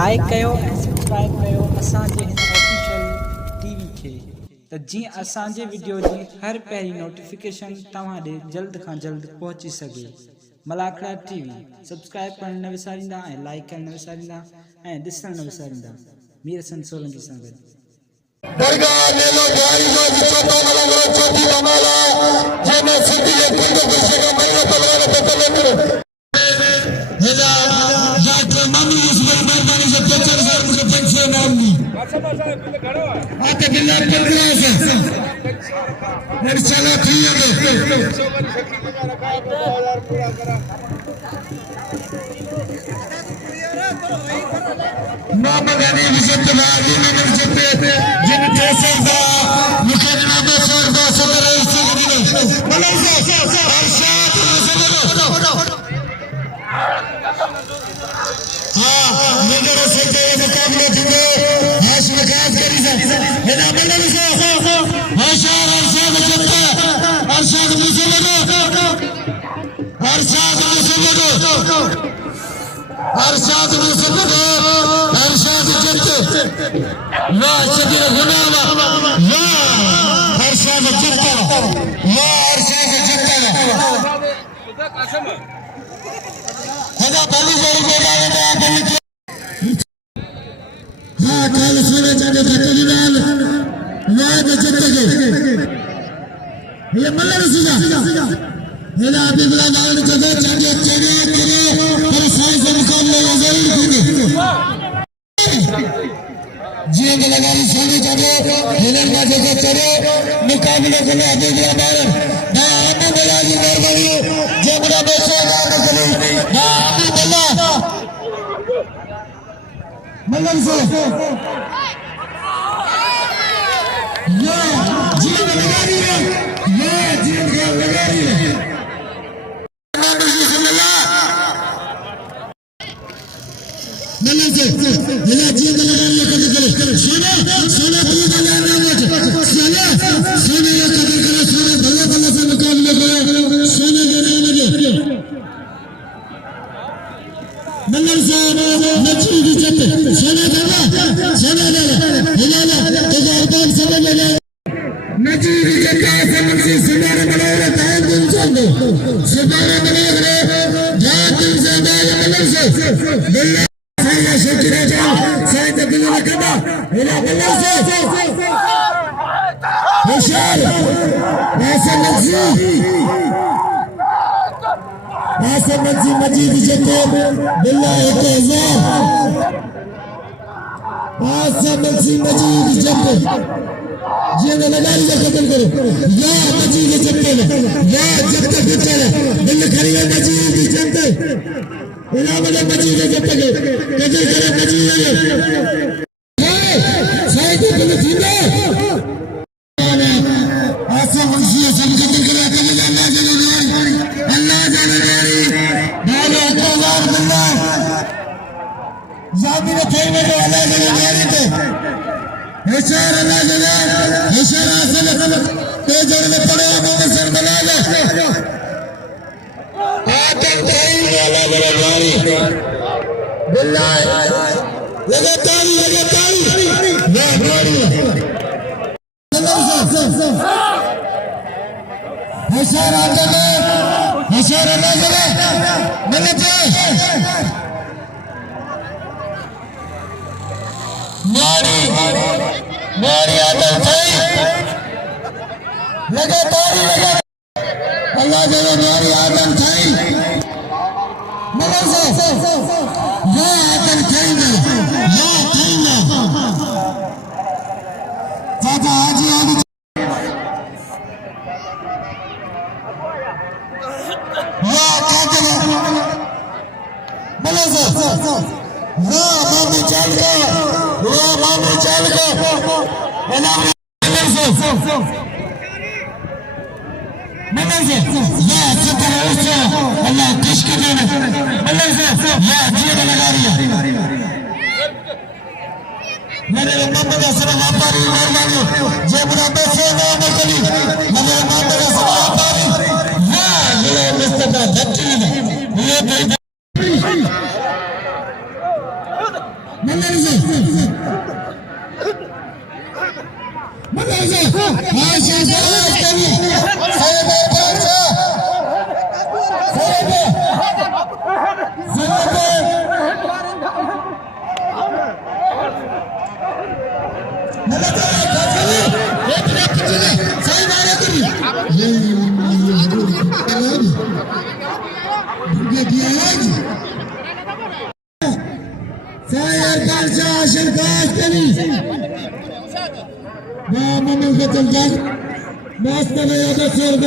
Like कयो ऐं subscribe कयो असांजे हिन ऑफिशियल टीवी खे त जीअं असांजे वीडियो जी हर पहिरीं नोटिफिकेशन तव्हां ॾे जल्द खां जल्द पहुची सघे। मलाखड़ा टीवी सब्सक्राइब करण न विसारींदा ऐं लाइक करण न विसारींदा ऐं ॾिसण न विसारींदा। मीर हसन सोलंकी सां गॾु दरगाह लेलो भाई जो चौथा नंबर चौथी कमाला जेने सिद्धि के कुंड कुर्सी का महीना तलवार पे चले करो हेजा डॉक्टर मामी इस बार मेहरबानी से 50,000 मुझे पेंशन नाम दी आते बिल्लाह पंद्रह से इंशाल्लाह ठीक है मामा गाने विशेष वाली में चलते जिन जैसे दा मुझे नाम सरदा सदर से गदिले मतलब से अरशद हां मेरे से के मुकाबले जुड़े हाश मकाज करी से है ना मतलब से होशियार अरशद चलता अरशद मुसलमान अरशद मुसलमान अरशद जत्ते वाह सदीर गुनावा वाह अरशद जत्ता वाह अरशद जत्ता खुदा कसम खुदा बली जरी बोलावे तो बली हां काल सुने जाने बकरी लाल वाह जत्ते के ये मल्ला रसूला हेला अभी बड़ा नाल जगह चढ़े चढ़े करे पर साइंस मुकाबले जरूर करेंगे जीएम लगानी सोने चढ़े हेलर का जगह चढ़े मुकाबले को अभी बड़ा बार ना अबू बला जी मेहरबानी जे बड़ा बेचे ना निकली ना अबू बला मल्लम से ये जीएम लगा रही है ये जीएम लगा रही है मल्लम से हेला जीएम लगा रही है कभी करे सोना सोना तू लगा रहा है सोना सोने ये कदर करे सोने भले भले से मुकाबले करे सोने के नाम लगे मल्लम से नची की चप्पे सोना दादा हेला ना तो गर्दन समझ ले नची की चप्पे से मुझे सुनारे बनाओ ताऊ दिन चंदो सुनारे बनाओ ध्यान दिन से दाया मल्लम से बिल्ला साया शुक्रिया जाओ साया तकलीफ न करना हेला मल्लम से होशियार ऐसे नजी मजीद जते बिल्ला 1000 ऐसे नजी मजीद जते जिन्हें लगारी का कत्ल करो या मजीद जते या जते जते बिल्ला खरीदा मजीद जते इलावला मजीद जते कत्ल करे मजीद साया बिल्ला जिंदा ऐसे मुंशी सब कत्ल करे अल्लाह जाने देरी बालो 1000 बिल्ला जाती ने थे में अल्लाह जाने देरी थे होशियार अल्लाह जाने होशियार असल तेजर में पड़े मोहम्मद सर बनाला आतन भाई अल्लाह जाने देरी बिल्ला लगातार वाह भारी होशियार आतन होशियार अल्लाह जाने मतलब मारी आदत है लगातार अल्लाह जाने मारी आदत है मतलब से या आदत है ना चाचा आज आदत मामी चाल का या सतर अल्लाह खुश कर देना या जीवन लगा रही है मेरे मामा का सब व्यापारी मेहरबानी जे बुरा पैसे ना निकली मेरे मामा का सब व्यापारी या मेरे मुस्तफा धक्की ये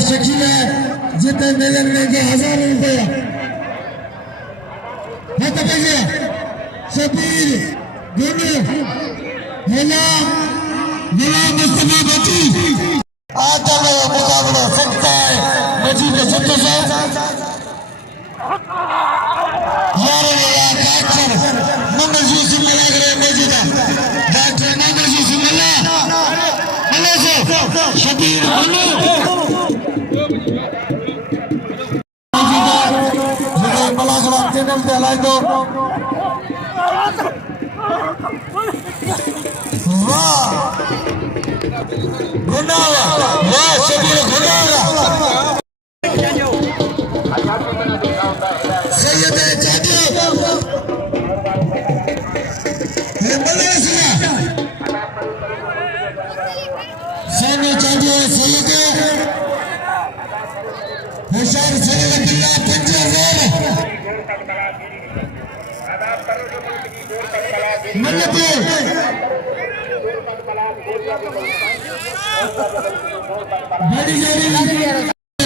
शकीला जितने मिलन लेंगे 1000 रुपया शबीर गुरु हेला जिला मुस्तफा बची आज चलो मुकाबला सकता है मजी के सत्य से यार डॉक्टर नंबर जी से मिला करे मजीदा डॉक्टर नंबर जी से मिला से शबीर गुरु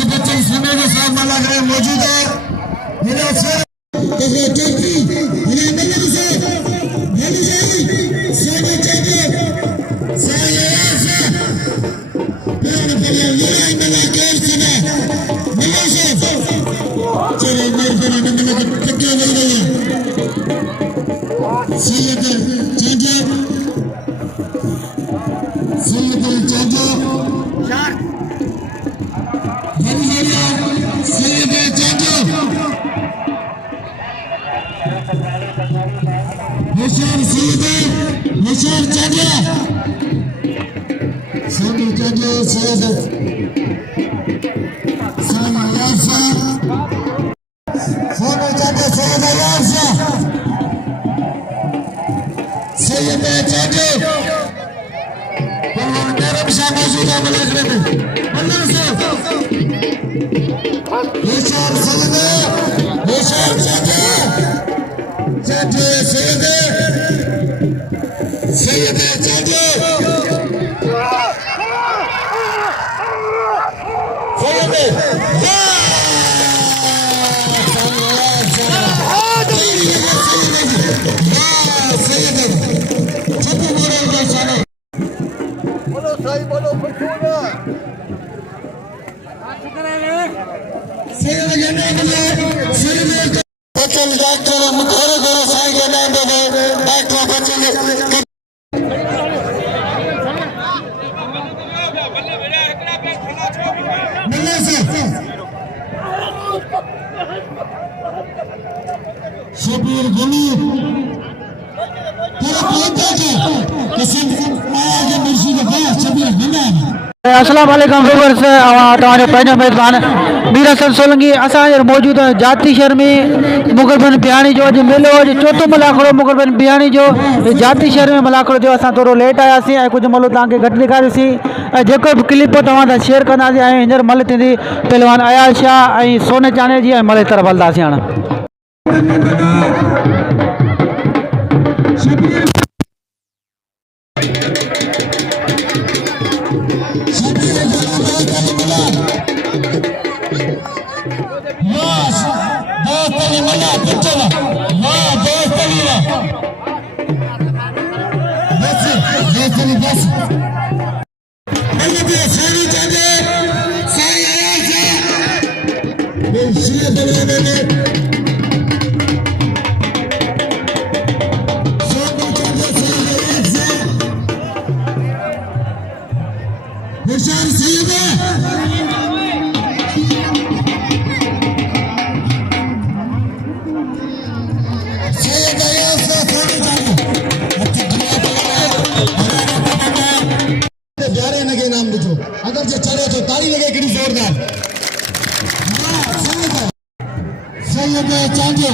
बच्चे समय के साथ मला करे मौजूद है मेरे से टोपी मेरे मिलने से मेरी जाई सोने चाहिए सारे ऐसा प्यार भरे लड़ाई मिला केर से मिले से चलो मेरे को मिलने के टक्के मिल गए सैयद चाचा सैयद चाचा सैयद चाचा निशान सैयद निशान चाचा सैयद चाचा सैयद सामा यासा सामा चाचा सैयद यासा सैयद चाचा नरम शाह मौजूद है मलक में अल्लाह से निशान सैयद निशान चाचा चाचा सैयद सैयद चाचा डॉक्टर मुखर साई के नाम पे डॉक्टर बच्चे मिलने से शबीर गुरु तेरा पहुंचा के किसी आगे मुर्शिद का शबीर गुरु अस्सलाम वालेकुम व्यूअर्स तमारे पहले मेजबान मीर हसन सोलंकी असांजे मौजूद आहियूं जाती शहर में मुगलबन बिहाणी जो अॼु मेलो अॼु चौथों मलाखड़ो मुगलबन बिहाणी जो जाती शहर में मलाखड़ो थियो। असां थोरो लेट आयासीं ऐं कुझु मल तव्हांखे घटि ॾेखारीसीं ऐं जेको बि क्लिप तव्हां सां शेयर कंदासीं ऐं हींअर मल थींदी पहलवान अयाल शाह ऐं सोने चांदे जी ऐं मल तरफ़ हलंदासीं हाणे। अगर जो चढ़े तो ताली लगे कि जोरदार सैयद चांदे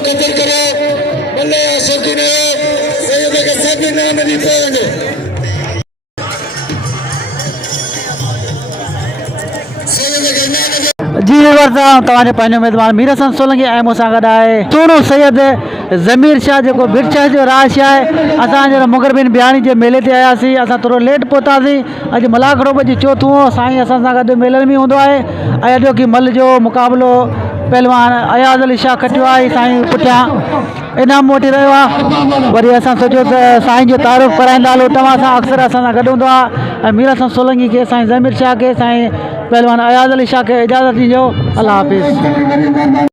कतल करो बल्ले शौकीन सैयद के सभी नाम नहीं पाएंगे। जी तव्हांजे पंहिंजो मेज़बान मीर हसन सोलंकी ऐं मूंसां गॾु आहे सोनो सैयद ज़मीर शाह जेको बिरछा जो राज आहे। असां जरा मुगलबन बिहाणी जे मेले ते आयासीं। असां थोरो लेट पहुतासीं। अॼु मलाखड़ो बि चौथों साईं असां सां गॾु मेलनि में हूंदो आहे ऐं अॼु की मल जो मुक़ाबिलो पहलवान अयाज़ अली शाह खटियो आहे। साईं पुठियां इनाम वठी रहियो आहे। वरी असां सोचियो त साईं जो तारीफ़ कराईंदा हलो तव्हां सां अक्सर असां सां गॾु हूंदो आहे। ऐं मीर हसन सोलंकी खे साईं ज़मीर शाह खे साईं पहलवान अयाज़ अली शाह खे इजाज़त ॾिजो। अल्लाह हाफ़िज़।